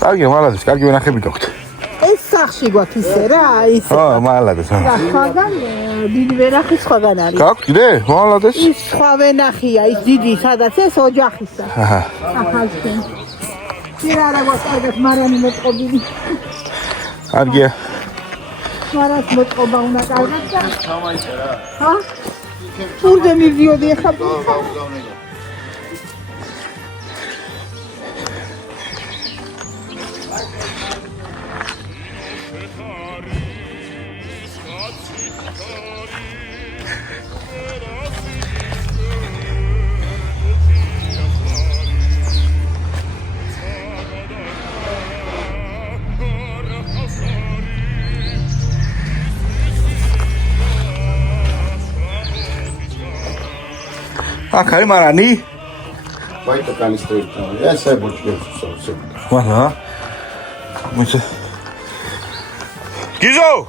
კარგი, მალადეს, კარგი ვენახები გაქვთ. ეს სახში გვაქვს ისე რა, ის. მალადეს. სხვაგან დიდი ვენახი სხვაგან არის. გაქვთ კიდე? მალადეს. ის სხვა ვენახია, ის დიდი, სადაც ეს ოჯახისა. ახალში. რა რა გვაქვს მარანი მოწყობილი. კარგია. მარას მოწყობა უნდა კარგად და. ჰა? ურდე მივდიოდი ახლა. Akari marani? Vai tocar nesse então. Essa é boa de só. Voilà. Muito. Gizo!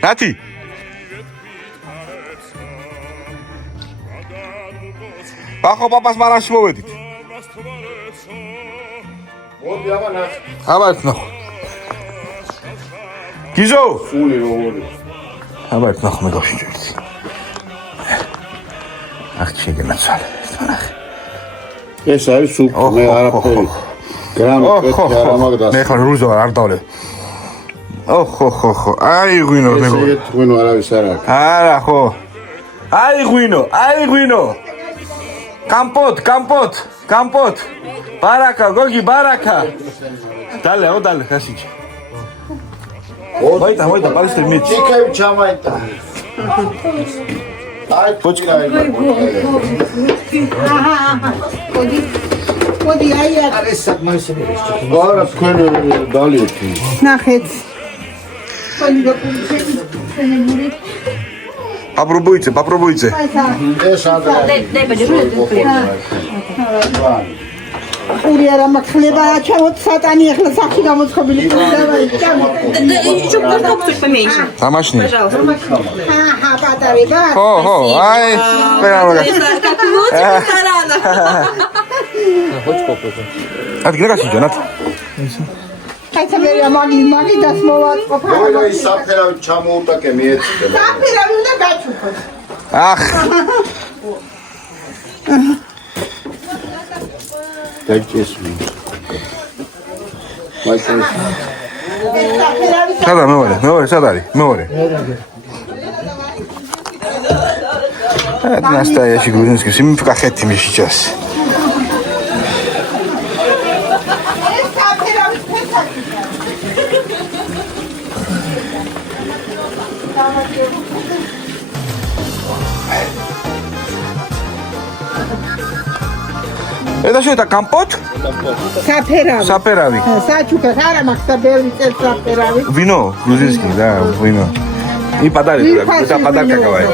Nati! Pacho papas marashi movedit. Moდი აბა ნახე. აბა ერთ ნახო. გიზო! ფული როგორი. აბა ერთ ნახო მე გავშიჭერთ. აქ შეგენაცვალე. ნახე. ეს არის სულ მე არაფერი. გრამი პეთი არ ამაგდას. მე ხარ რუზო არ დავლებ. ოხო. აი ღვინო მე. ეს ღვინო არავის არ აქვს. არა ხო. აი ღვინო. Компот. Барака, Гоги, барака. Дale, хасич. Мојта, палисте меч. Чекај чамајта. Ај, почекај. Коди, ај. Аре сак мајсе береш. Гора кone дали. Нахет. Коди го пушени. Попробуйте. ეს ადრე. дай подержу. ხური არა მაქვს ხლება რა ჩავოთ სატანი ახლა სახში გამოცხობილი დავაი ჩამო. Ещё картошку чуть поменьше. Тамашни. Пожалуйста. Хა, პატარება. Хо, ай. Как лучше ресторана. Хочешь попробовать? Адгрегაში ჯანათ. კაცებია მაგი დასმოვაწყო. ოი საფერავი ჩამოუტაკე მიეცდე. საფერავი უნდა გაჩუქოთ. ახ. დაჭესვი. მაისაც სადა მეორე სად არის? მეორე. Настоящий грузинский семьи в кахете сейчас. Это что это компот? Саперави. Сачука, хара макса ბევრი წელს саперави. Вино, грузинский, да, вино. И подарок, это подарка говорит.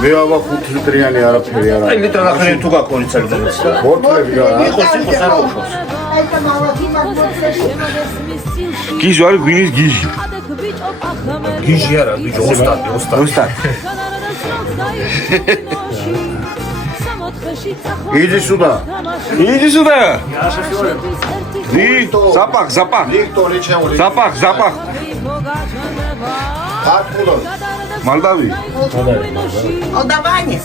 მე აბა 5 ლიტრიანი არაფერი არ არის. ლიტრი ნახევარი თუ გაქონით საერთოდ. ბოთლები რა. იყოს არ აუშვას. გიჟი არის გვინის გიჟი. გიჟი არა, ბიჭო, ოსტატი. იძი სუდა. Запах. ლიქტორი ჩემული. Запах. აკულო. Молдавии. Молдаване.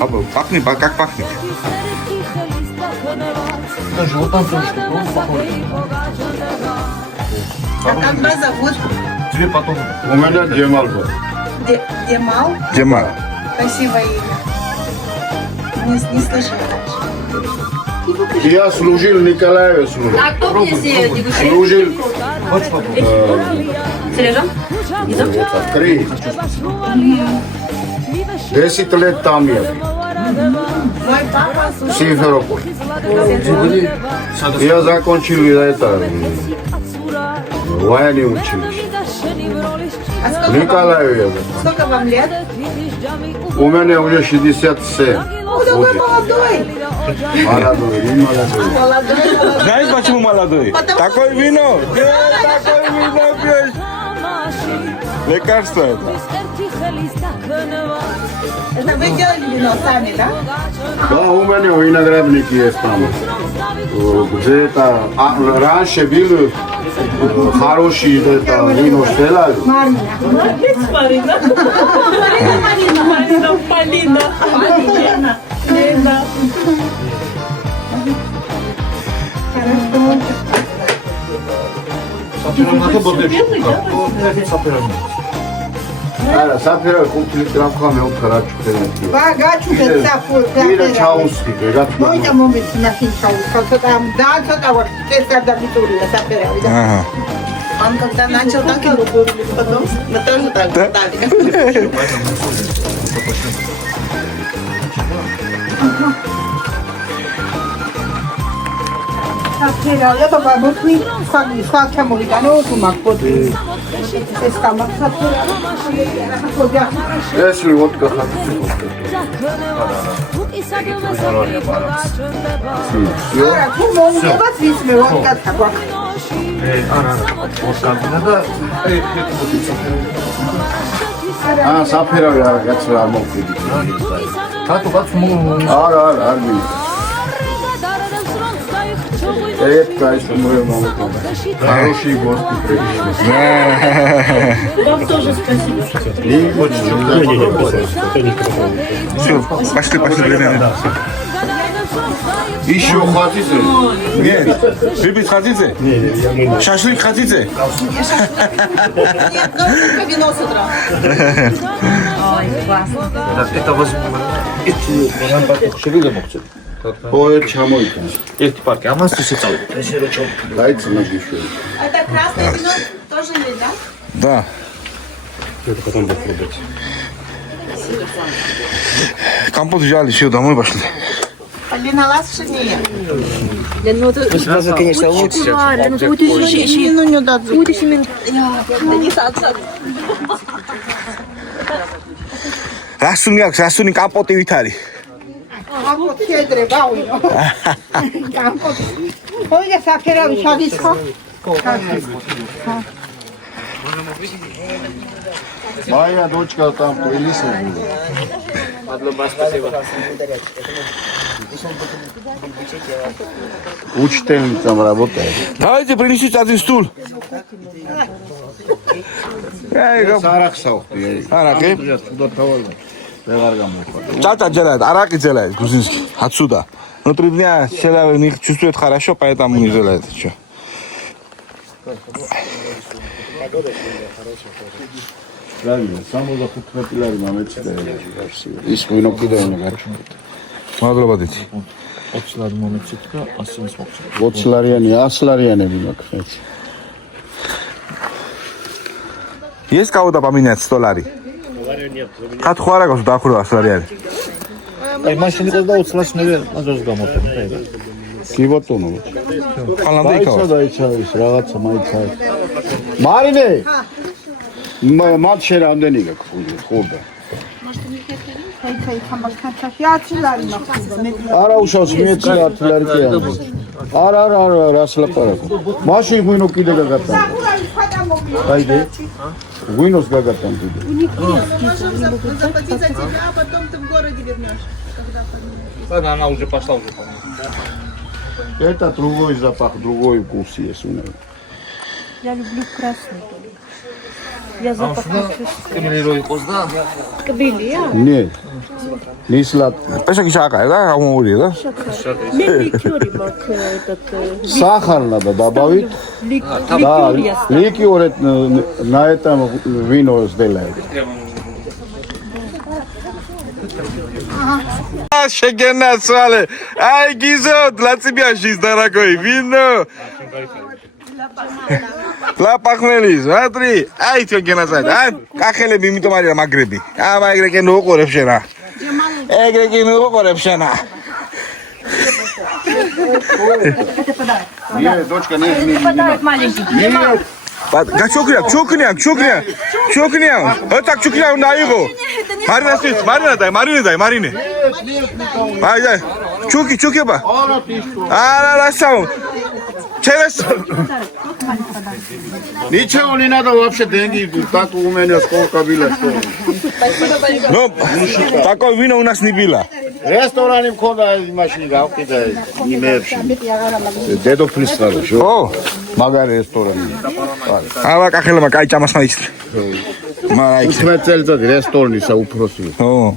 Або, пахнет, как пахнет? Как вас зовут? Тебе потом. У меня Джемал был. Джемал? Красивое имя. Не слышала раньше. Я служил в Николаеве. А кто мне Служил. Сережа? 3. 10 лет там я. В Симферополе. Я закончил это военное училище. В Николаеве. Сколько вам лет? У меня уже 67. Такой молодой. Молодой, не молодой. Знаешь, почему молодой? Такой вино. Такой вино пьешь. Лекарство это. Это вы делали вино сами, да? Да, у меня виноградники есть там. Где-то раньше был хороший это вино сделали. Сапера купили травками от карачукенки. Багачу бецапу. Ира чаусти, Მოიდა მომეცი ნახინ ჩაუსხა ცოტა და ცოტა ვარ ეს არ დამიტურია საფერავი და Ага. он когда начал так и потом мы тоже так стали. საფერავია და ბაბუთი ხალხა მოვიდანო თუ მაგბოდი ეს გამახსაფერავია Если водка хотите, водка. არა თუ მომიდებათ ვისმე ვონკათა გვაქვს საფერავი რაღაც არ მოვყიდი. Кату кату могу. არ მინდა. Это из моего мамы. Хороший гость пришли. Вам тоже спасибо. Все, пошли, примерно. Еще хотите? Нет. Рыбит хотите? Нет. Шашлык хотите? нет только вино с утра Это возьму. Эти нам потом шевелим могут. Ой, чамойка. Эти парки. А нас все целые. Дайте на еще. это красное вино тоже есть, да? Да. Это потом попробовать. Компот взяли, все, домой пошли. Полиналаз шинея. Сразу, конечно, лучше. Ну не дадут. Расуни აქვს, расуни კამპოტი ვით არის? კამპოტი შეიძლება ვინო. კამპოტი. ოღონდ საფერავი შაგიცხო. Моя дочка там в Тбилиси. Учительницей работает. Давайте принесите один стул. Сарахсауხდი. Араки? Туда тавალი. ვეღარ გამოხდა. Чата делает, араки делает, грузинский. Отсюда. Ну 3 дня человек не чувствует хорошо, поэтому не делает. Что? Правильно, 65 ლარი მომეწდა. ის ვინო კიდე უნდა გაჩვენოთ. მადლობა დეти. 20 ლარი მომეცით და 100-ის მოგწევ. 20 ლარიანი, 100 ლარიანები მაქვს. Есть кого-то поменять $100? Хат хуара гос дахура 100 лари არის. Აი მაშინ იყო და 20 ლარს მე მაგას გამოყენე. კი ბატონო. ყალანდა იქავა. დაიცა ის რაღაცა მაიცა. მარინე. მათ შე რამდენი გაქვს ხურდა? ხაი ხამახაჩაში 10 ლარი მაქვს მე არა უშავს მიეცი 10 ლარი კი არა. არა, რას ლაპარაკო. მაშინ ღვინო კიდე გაგატან. ურავის ფატა მოკლე Хайде. Ღვინოს გაგატან კიდე. западиться тебя, а потом ты в городе вернешь. Ладно, она уже пошла уже. Это другой запах, другой вкус есть у него. Я люблю красный. Я запах Кемелирой позна. кабелия. Нет. Не сладкий. Пешки шакай, да? Амури, да? Мне ликёры мак этот Сахар надо добавить. Да, ликер на этом вино сделают. Шегена свале. Ай, Гизо, для тебя жизнь, дорогой. Вино. ლაპახმელის, ვატრი. აი ჩვენ გენაცად. აი, კახელები იმიტომ არის მაგრები. აბა ეგრე კი ნუყურებ შენა. ეგრე კი ნუყურებ შენა. Не, дочка, не. Подарок маленький. გაჩოქრია, ჩოქნია. ოტაკ ჩოქნია უნდა აიღო. მარინე. აი, ჩოქება. არა, ლასაო. ჩერეს. Ничего не надо вообще деньги, так у меня сколько было, что. Ну, такой вино у нас не было. Ресторане входа из машины, гавкида, не мерши. Дедов пристало, что? О, Магар ресторан. ава კახელმა კაი ჭამას მაიცი. მაიცი. 15 წელიწადი რესტორანი საუბროსი. ო.